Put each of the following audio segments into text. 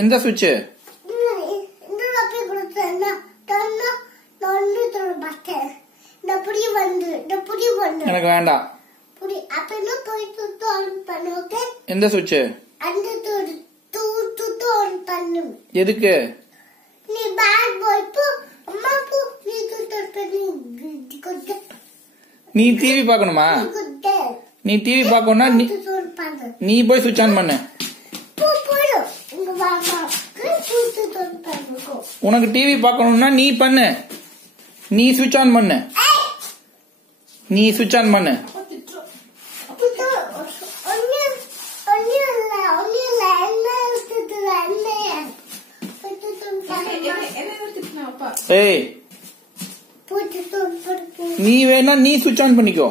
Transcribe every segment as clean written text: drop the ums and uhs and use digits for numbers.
எந்த சுவிட்ச்? எனக்கு வேண்டாம். எந்த சுவிட்ச்? எதுக்கு? நீ டிவி பாக்கணுமா? நீ டிவி பாக்கணும்னா நீ போய் சுவிட்ச் ஆன் பண்ணு. உனக்கு டிவி பாக்கணும்னா நீ பண்ணு. நீ சுவிட்ச் ஆன் பண்ணு. நீ சுவிட்ச் ஆன் பண்ணு. ஏய், நீ வேணா நீ சுவிட்ச் ஆன் பண்ணிக்கோ.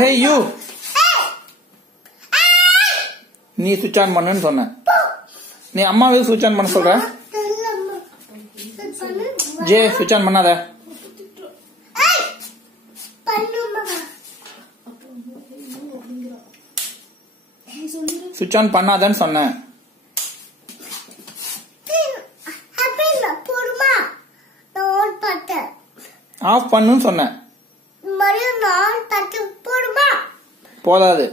Hey you, நீ சுவிட்ச் ஆன் பண்ணுன்னு சொன்ன. நீ அம்மாவே சுவிட்ச் ஆன் பண்ண சொல்ற. ஜே சுவிட்ச் ஆன் பண்ணாத. சுவிட்ச் ஆன் பண்ணாதன்னு சொன்னேன். ஆஃப் பண்ணுன்னு சொன்னேன். போதாது.